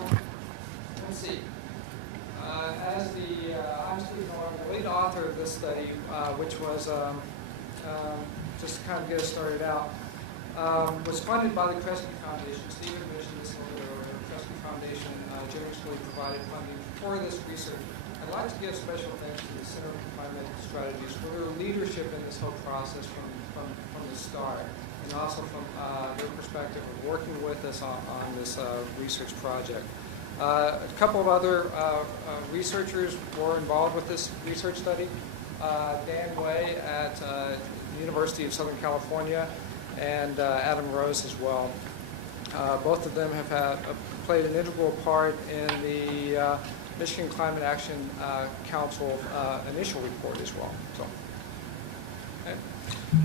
let's see. I'm Steve Norton, the lead author of this study, which was just to kind of get us started out, was funded by the Kresge Foundation. Steve mentioned this a little bit earlier. The Kresge Foundation generously provided funding for this research. I'd like to give special thanks to the Center for Climate Strategies for their leadership in this whole process from the start, and also from their perspective of working with us on this research project. A couple of other researchers were involved with this research study. Dan Way at the University of Southern California and Adam Rose as well. Both of them have played an integral part in the Michigan Climate Action Council initial report as well. So, okay.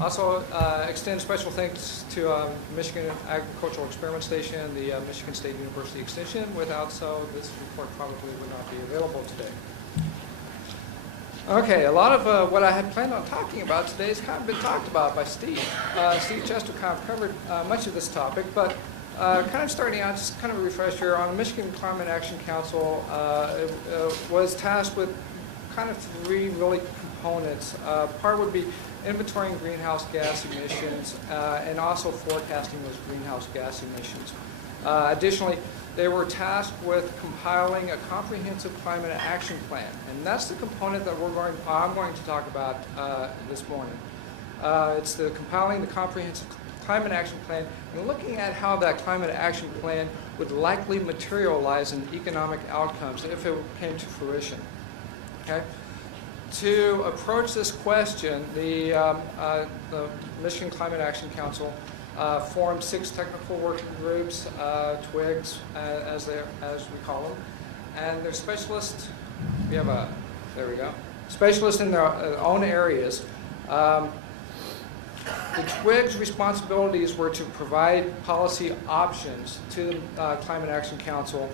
Also, extend special thanks to Michigan Agricultural Experiment Station and the Michigan State University Extension. Without so, this report probably would not be available today. Okay, a lot of what I had planned on talking about today has kind of been talked about by Steve. Steve Chester kind of covered much of this topic, but kind of starting out, just kind of a refresher, on the Michigan Climate Action Council was tasked with kind of three really components. Part would be inventorying greenhouse gas emissions and also forecasting those greenhouse gas emissions. Additionally, they were tasked with compiling a comprehensive climate action plan, and that's the component that I'm going to talk about this morning. It's the compiling the comprehensive climate action plan and looking at how that climate action plan would likely materialize in economic outcomes if it came to fruition. Okay? To approach this question, the Michigan Climate Action Council formed 6 technical working groups, TWIGs as we call them, and they're specialists. There we go. Specialists in their own areas. The TWIG's responsibilities were to provide policy options to the Climate Action Council,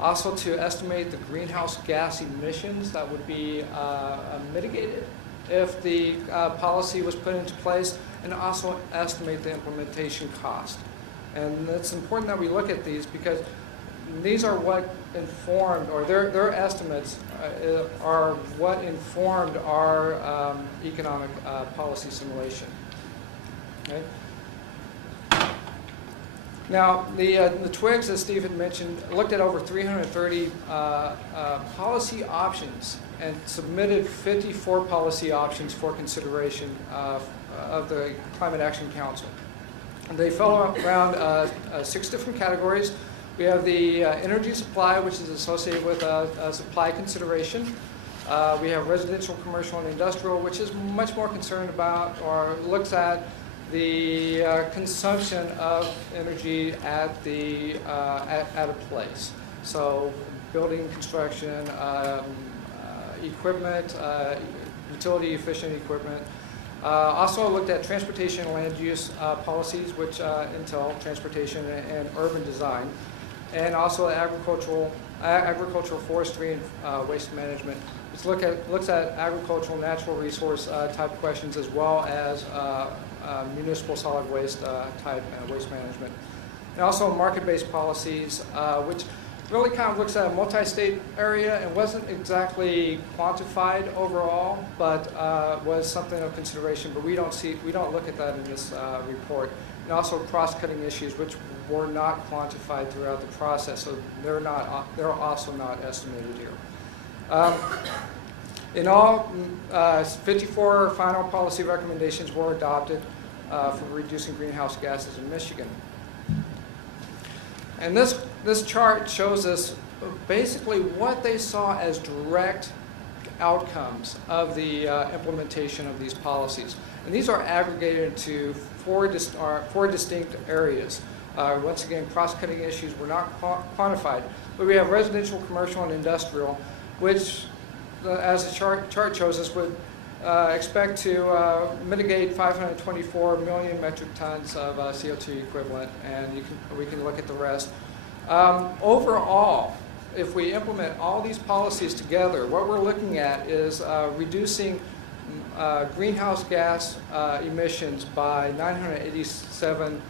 also to estimate the greenhouse gas emissions that would be mitigated if the policy was put into place, and also estimate the implementation cost. And it's important that we look at these because these are what informed, or their estimates are what informed our economic policy simulation. Okay. Now, the TWIGs, as Steve had mentioned, looked at over 330 policy options and submitted 54 policy options for consideration of the Climate Action Council. And they fell around 6 different categories. We have the energy supply, which is associated with supply consideration. We have residential, commercial, and industrial, which is much more concerned about or looks at the consumption of energy at a place. So building construction, equipment, utility efficient equipment. Also looked at transportation and land use policies, which entail transportation and urban design, and also agricultural, forestry, and waste management. Which looks at agricultural, natural resource type questions, as well as municipal solid waste type waste management. And also market-based policies, which really kind of looks at a multi-state area and wasn't exactly quantified overall, but was something of consideration. But we don't look at that in this report. And also cross-cutting issues, which were not quantified throughout the process, so they're also not estimated here. In all, 54 final policy recommendations were adopted for reducing greenhouse gases in Michigan. And this chart shows us basically what they saw as direct outcomes of the implementation of these policies. And these are aggregated into four distinct areas. Once again, cross-cutting issues were not quantified. But we have residential, commercial, and industrial, which, as the chart shows us, would expect to mitigate 524 million metric tons of CO2 equivalent, and we can look at the rest. Overall, if we implement all these policies together, what we're looking at is reducing greenhouse gas emissions by 987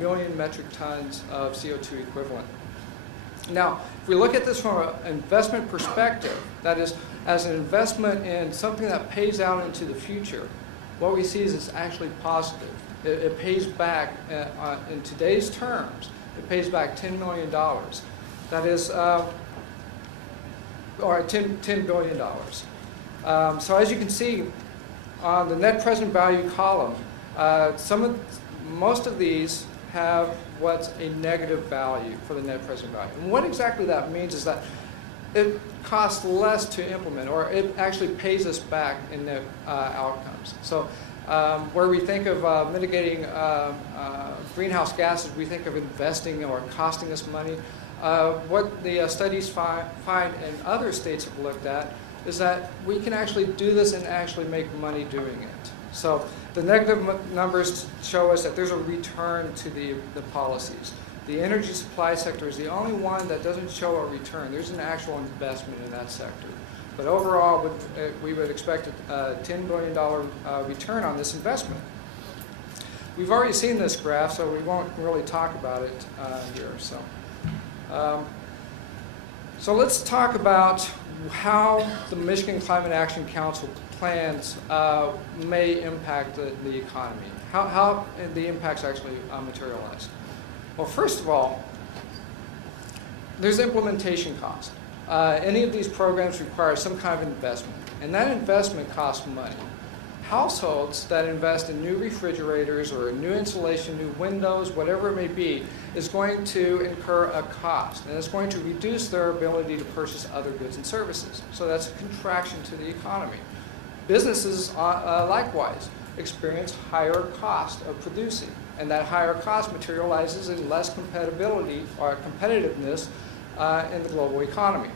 million metric tons of CO2 equivalent. Now, if we look at this from an investment perspective, that is, as an investment in something that pays out into the future, what we see is it's actually positive. It pays back, in today's terms, it pays back $10 million. That is, or $10 billion. So as you can see, on the net present value column, most of these have what's a negative value for the net present value. And what exactly that means is that it costs less to implement, or it actually pays us back in net outcomes. So where we think of mitigating greenhouse gases, we think of investing or costing us money. What the studies find and other states have looked at is that we can actually do this and actually make money doing it. So the negative numbers show us that there's a return to the policies. The energy supply sector is the only one that doesn't show a return. There's an actual investment in that sector. But overall, we would expect a $10 billion return on this investment. We've already seen this graph, so we won't really talk about it here. So let's talk about how the Michigan Climate Action Council plans may impact the economy, how the impacts actually materialize. Well, first of all, there's implementation cost. Any of these programs require some kind of investment, and that investment costs money. Households that invest in new refrigerators or new insulation, new windows, whatever it may be, is going to incur a cost, and it's going to reduce their ability to purchase other goods and services. So that's a contraction to the economy. Businesses, likewise, experience higher cost of producing, and that higher cost materializes in less compatibility or competitiveness in the global economy.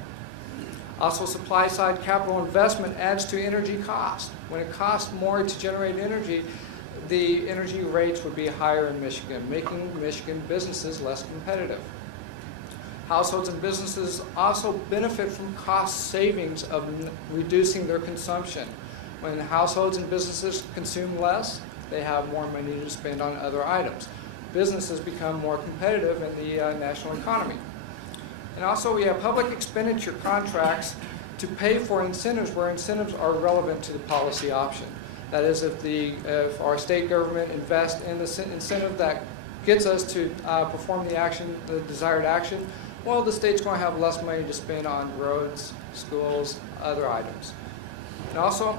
Also, supply-side capital investment adds to energy cost. When it costs more to generate energy, the energy rates would be higher in Michigan, making Michigan businesses less competitive. Households and businesses also benefit from cost savings of reducing their consumption. When households and businesses consume less, they have more money to spend on other items. Businesses become more competitive in the national economy. And also we have public expenditure contracts to pay for incentives where incentives are relevant to the policy option. That is, if our state government invests in the incentive that gets us to perform the desired action, well, the state's going to have less money to spend on roads, schools, other items. And also,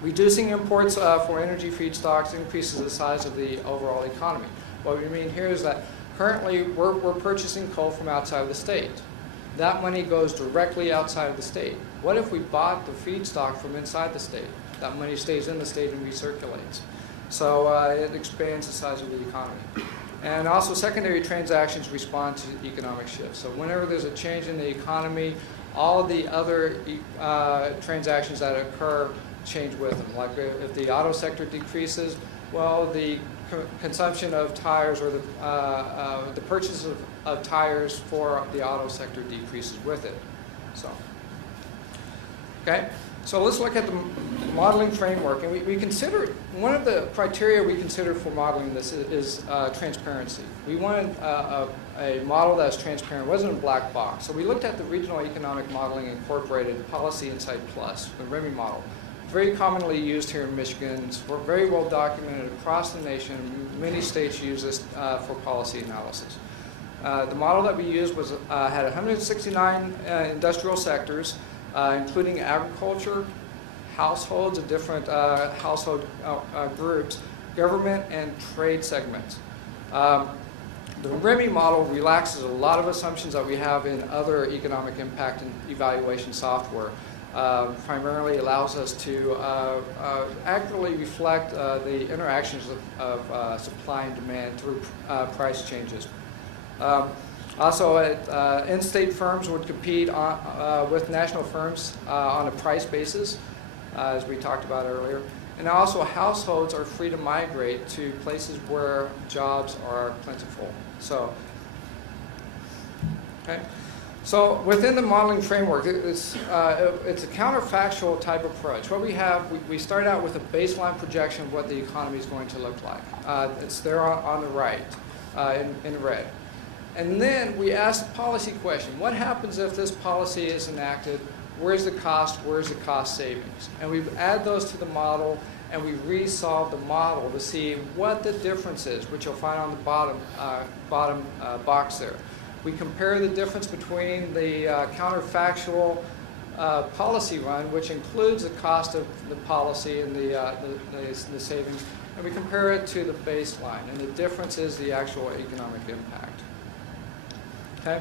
reducing imports for energy feedstocks increases the size of the overall economy. What we mean here is that currently we're purchasing coal from outside of the state. That money goes directly outside of the state. What if we bought the feedstock from inside the state? That money stays in the state and recirculates. So it expands the size of the economy. And also secondary transactions respond to economic shifts. So whenever there's a change in the economy, all of the other transactions that occur change with them. Like if the auto sector decreases, well, the consumption of tires or the purchase of tires for the auto sector decreases with it. So let's look at the modeling framework. And we consider, one of the criteria we consider for modeling this is transparency. We wanted a model that's transparent, wasn't a black box. So we looked at the Regional Economic Modeling Incorporated Policy Insight Plus, the REMI model. Very commonly used here in Michigan. It's very well documented across the nation. Many states use this for policy analysis. The model that we used had 169 industrial sectors, including agriculture, households of different household groups, government, and trade segments. The REMI model relaxes a lot of assumptions that we have in other economic impact and evaluation software. Primarily allows us to accurately reflect the interactions of supply and demand through price changes. Also, in-state firms would compete with national firms on a price basis, as we talked about earlier. And also, households are free to migrate to places where jobs are plentiful. So within the modeling framework, it's a counterfactual type approach. What we have, we start out with a baseline projection of what the economy is going to look like. It's there on the right in red. And then we ask the policy question: what happens if this policy is enacted? Where's the cost? Where's the cost savings? And we add those to the model, and we resolve the model to see what the difference is, which you'll find on the bottom box there. We compare the difference between the counterfactual policy run, which includes the cost of the policy and the savings, and we compare it to the baseline, and the difference is the actual economic impact. Okay?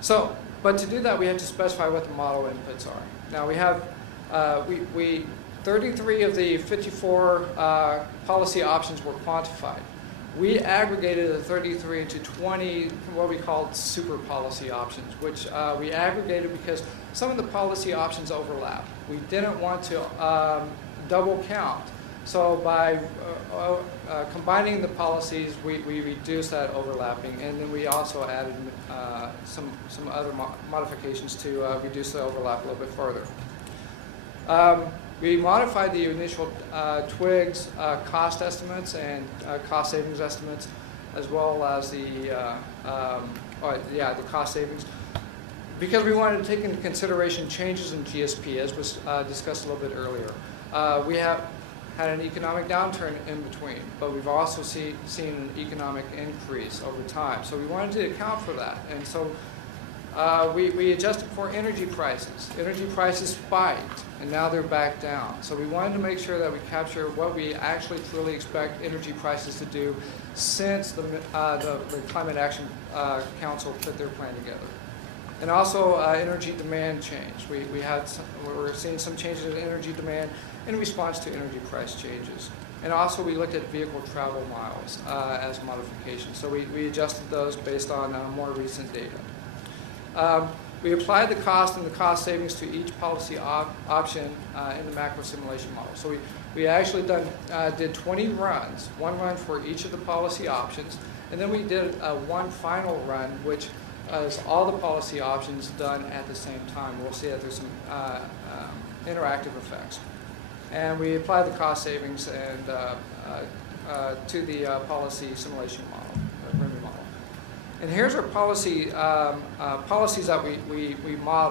So, but to do that, we have to specify what the model inputs are. Now we have 33 of the 54 policy options were quantified. We aggregated the 33 into 20 what we called super policy options, which we aggregated because some of the policy options overlap. We didn't want to double count. So by combining the policies, we reduced that overlapping, and then we also added some other modifications to reduce the overlap a little bit further. We modified the initial TWIG's cost estimates and cost savings estimates, as well as the cost savings, because we wanted to take into consideration changes in GSP, as was discussed a little bit earlier. We have had an economic downturn in between, but we've also seen an economic increase over time. So we wanted to account for that, and so we adjusted for energy prices. Energy prices spiked, and now they're back down. So we wanted to make sure that we capture what we actually truly expect energy prices to do since the Climate Action Council put their plan together. And also energy demand change. We're seeing some changes in energy demand in response to energy price changes. And also we looked at vehicle travel miles as modifications. So we adjusted those based on more recent data. We applied the cost and the cost savings to each policy option in the macro simulation model. So we actually did 20 runs, one run for each of the policy options, and then we did one final run, which is all the policy options done at the same time. We'll see that there's some interactive effects. And we applied the cost savings and to the policy simulation model, the RIMI model. And here's our policies that we modeled.